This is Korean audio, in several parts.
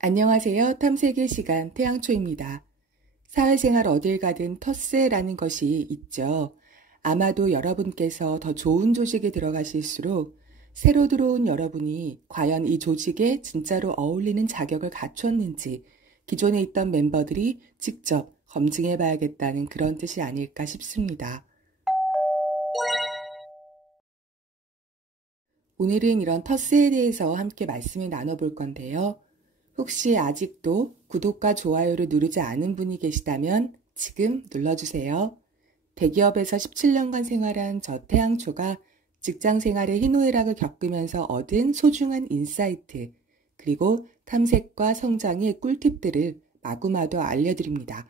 안녕하세요. 탐색의 시간 태양초입니다. 사회생활 어딜 가든 텃세라는 것이 있죠. 아마도 여러분께서 더 좋은 조직에 들어가실수록 새로 들어온 여러분이 과연 이 조직에 진짜로 어울리는 자격을 갖췄는지 기존에 있던 멤버들이 직접 검증해 봐야겠다는 그런 뜻이 아닐까 싶습니다. 오늘은 이런 텃세에 대해서 함께 말씀을 나눠볼 건데요. 혹시 아직도 구독과 좋아요를 누르지 않은 분이 계시다면 지금 눌러주세요. 대기업에서 17년간 생활한 저 태양초가 직장 생활의 희노애락을 겪으면서 얻은 소중한 인사이트, 그리고 탐색과 성장의 꿀팁들을 마구마구 알려드립니다.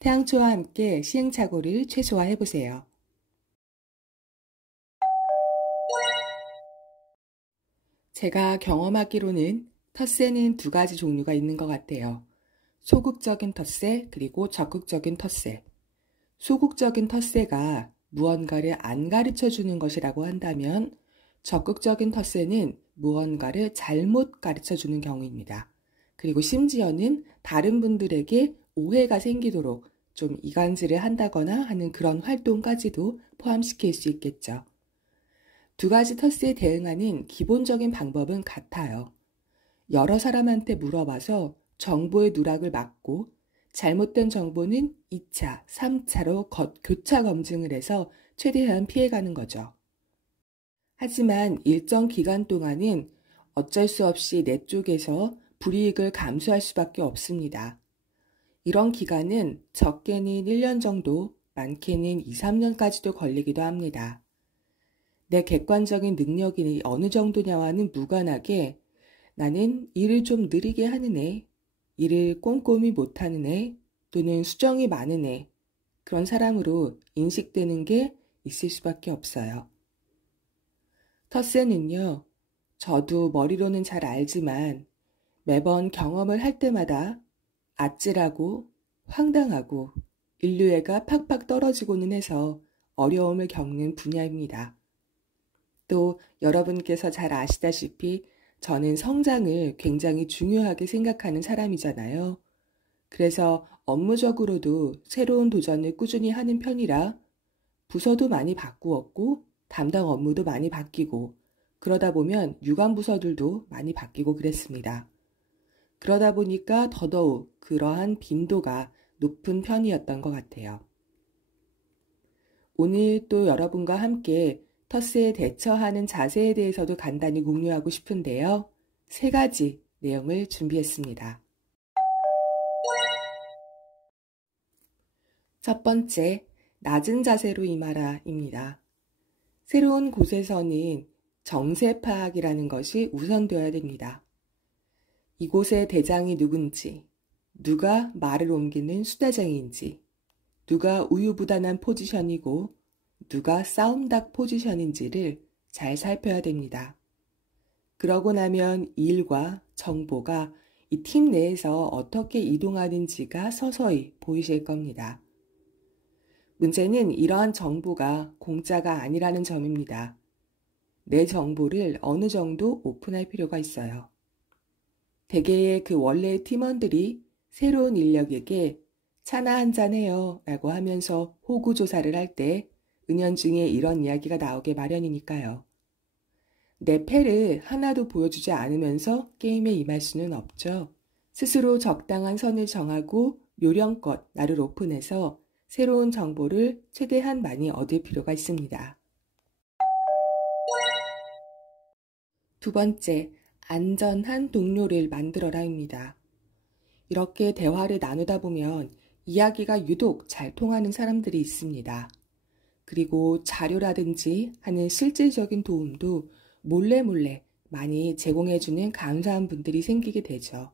태양초와 함께 시행착오를 최소화해보세요. 제가 경험하기로는 텃세는 두 가지 종류가 있는 것 같아요. 소극적인 텃세, 그리고 적극적인 텃세. 소극적인 텃세가 무언가를 안 가르쳐 주는 것이라고 한다면 적극적인 텃세는 무언가를 잘못 가르쳐 주는 경우입니다. 그리고 심지어는 다른 분들에게 오해가 생기도록 좀 이간질을 한다거나 하는 그런 활동까지도 포함시킬 수 있겠죠. 두 가지 텃세에 대응하는 기본적인 방법은 같아요. 여러 사람한테 물어봐서 정보의 누락을 막고 잘못된 정보는 2차, 3차로 교차 검증을 해서 최대한 피해가는 거죠. 하지만 일정 기간 동안은 어쩔 수 없이 내 쪽에서 불이익을 감수할 수밖에 없습니다. 이런 기간은 적게는 1년 정도, 많게는 2, 3년까지도 걸리기도 합니다. 내 객관적인 능력이 어느 정도냐와는 무관하게 나는 일을 좀 느리게 하는 애, 일을 꼼꼼히 못하는 애, 또는 수정이 많은 애, 그런 사람으로 인식되는 게 있을 수밖에 없어요. 텃세는요, 저도 머리로는 잘 알지만 매번 경험을 할 때마다 아찔하고 황당하고 인류애가 팍팍 떨어지고는 해서 어려움을 겪는 분야입니다. 또 여러분께서 잘 아시다시피 저는 성장을 굉장히 중요하게 생각하는 사람이잖아요. 그래서 업무적으로도 새로운 도전을 꾸준히 하는 편이라 부서도 많이 바꾸었고 담당 업무도 많이 바뀌고 그러다 보면 유관 부서들도 많이 바뀌고 그랬습니다. 그러다 보니까 더더욱 그러한 빈도가 높은 편이었던 것 같아요. 오늘 또 여러분과 함께 텃세에 대처하는 자세에 대해서도 간단히 공유하고 싶은데요. 3가지 내용을 준비했습니다. 첫 번째, 낮은 자세로 임하라입니다. 새로운 곳에서는 정세 파악이라는 것이 우선되어야 됩니다. 이곳의 대장이 누군지, 누가 말을 옮기는 수다쟁이인지, 누가 우유부단한 포지션이고 누가 싸움닭 포지션인지를 잘 살펴야 됩니다. 그러고 나면 일과 정보가 이 팀 내에서 어떻게 이동하는지가 서서히 보이실 겁니다. 문제는 이러한 정보가 공짜가 아니라는 점입니다. 내 정보를 어느 정도 오픈할 필요가 있어요. 대개의 그 원래의 팀원들이 새로운 인력에게 차나 한잔 해요 라고 하면서 호구조사를 할 때 은연중에 이런 이야기가 나오게 마련이니까요. 내 패를 하나도 보여주지 않으면서 게임에 임할 수는 없죠. 스스로 적당한 선을 정하고 요령껏 나를 오픈해서 새로운 정보를 최대한 많이 얻을 필요가 있습니다. 두 번째, 안전한 동료를 만들어라입니다. 이렇게 대화를 나누다 보면 이야기가 유독 잘 통하는 사람들이 있습니다. 그리고 자료라든지 하는 실질적인 도움도 몰래 많이 제공해주는 감사한 분들이 생기게 되죠.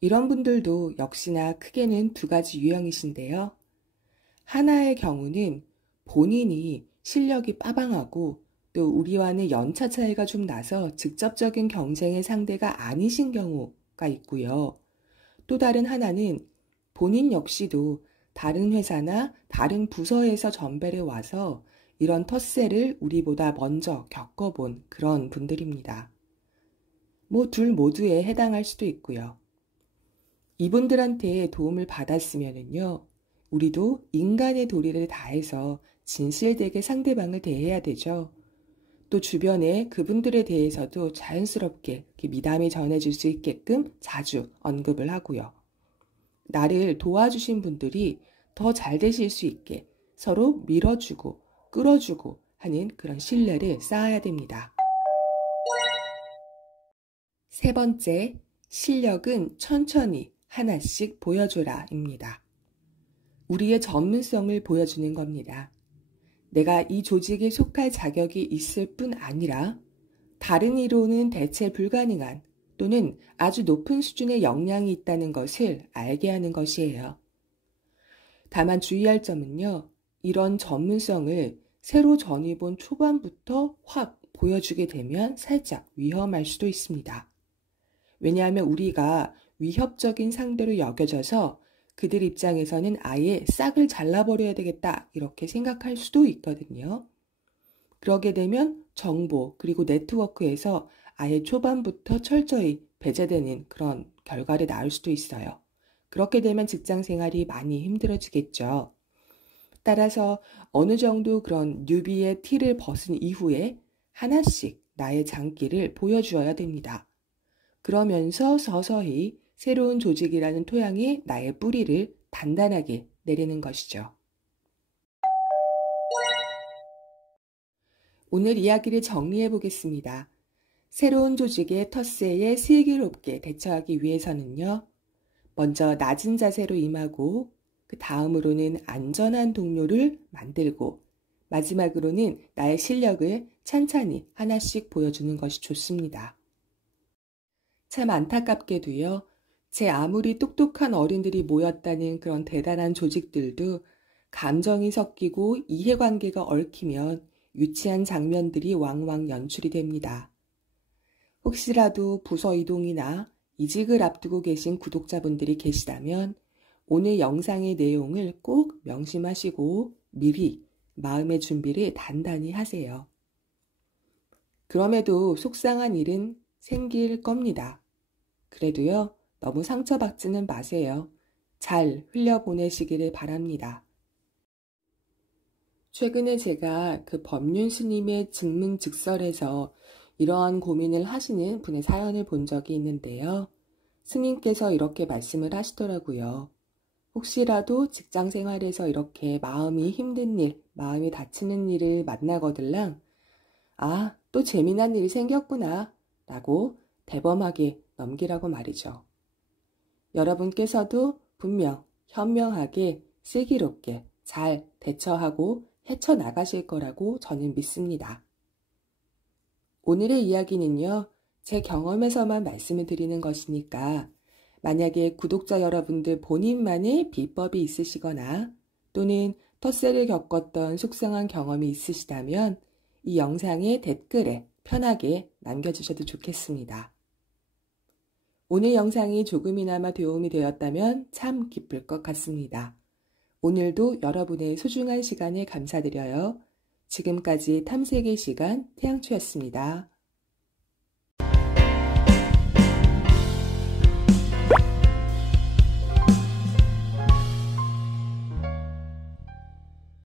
이런 분들도 역시나 크게는 2가지 유형이신데요. 하나의 경우는 본인이 실력이 빠방하고 또 우리와는 연차 차이가 좀 나서 직접적인 경쟁의 상대가 아니신 경우가 있고요. 또 다른 하나는 본인 역시도 다른 회사나 다른 부서에서 전배를 와서 이런 텃세를 우리보다 먼저 겪어본 그런 분들입니다. 둘 모두에 해당할 수도 있고요. 이분들한테 도움을 받았으면은요, 우리도 인간의 도리를 다해서 진실되게 상대방을 대해야 되죠. 또 주변에 그분들에 대해서도 자연스럽게 미담이 전해질 수 있게끔 자주 언급을 하고요. 나를 도와주신 분들이 더 잘 되실 수 있게 서로 밀어주고 끌어주고 하는 그런 신뢰를 쌓아야 됩니다. 세 번째, 실력은 천천히 하나씩 보여줘라입니다. 우리의 전문성을 보여주는 겁니다. 내가 이 조직에 속할 자격이 있을 뿐 아니라 다른 이로는 대체 불가능한 또는 아주 높은 수준의 역량이 있다는 것을 알게 하는 것이에요. 다만 주의할 점은요, 이런 전문성을 새로 전입 온 초반부터 확 보여주게 되면 살짝 위험할 수도 있습니다. 왜냐하면 우리가 위협적인 상대로 여겨져서 그들 입장에서는 아예 싹을 잘라버려야 되겠다 이렇게 생각할 수도 있거든요. 그러게 되면 정보 그리고 네트워크에서 아예 초반부터 철저히 배제되는 그런 결과를 낳을 수도 있어요. 그렇게 되면 직장 생활이 많이 힘들어지겠죠. 따라서 어느 정도 그런 뉴비의 티를 벗은 이후에 하나씩 나의 장기를 보여주어야 됩니다. 그러면서 서서히 새로운 조직이라는 토양에 나의 뿌리를 단단하게 내리는 것이죠. 오늘 이야기를 정리해 보겠습니다. 새로운 조직의 텃세에 슬기롭게 대처하기 위해서는요. 먼저 낮은 자세로 임하고 그 다음으로는 안전한 동료를 만들고 마지막으로는 나의 실력을 찬찬히 하나씩 보여주는 것이 좋습니다. 참 안타깝게도요. 제 아무리 똑똑한 어른들이 모였다는 그런 대단한 조직들도 감정이 섞이고 이해관계가 얽히면 유치한 장면들이 왕왕 연출이 됩니다. 혹시라도 부서 이동이나 이직을 앞두고 계신 구독자분들이 계시다면 오늘 영상의 내용을 꼭 명심하시고 미리 마음의 준비를 단단히 하세요. 그럼에도 속상한 일은 생길 겁니다. 그래도요, 너무 상처받지는 마세요. 잘 흘려보내시기를 바랍니다. 최근에 제가 그 법륜 스님의 증문즉설에서 이러한 고민을 하시는 분의 사연을 본 적이 있는데요. 스님께서 이렇게 말씀을 하시더라고요. 혹시라도 직장 생활에서 이렇게 마음이 힘든 일, 마음이 다치는 일을 만나거들랑 아, 또 재미난 일이 생겼구나 라고 대범하게 넘기라고 말이죠. 여러분께서도 분명 현명하게 슬기롭게 잘 대처하고 헤쳐나가실 거라고 저는 믿습니다. 오늘의 이야기는요, 제 경험에서만 말씀을 드리는 것이니까 만약에 구독자 여러분들 본인만의 비법이 있으시거나 또는 텃세를 겪었던 속상한 경험이 있으시다면 이 영상의 댓글에 편하게 남겨주셔도 좋겠습니다. 오늘 영상이 조금이나마 도움이 되었다면 참 기쁠 것 같습니다. 오늘도 여러분의 소중한 시간에 감사드려요. 지금까지 탐색의 시간 태양초였습니다.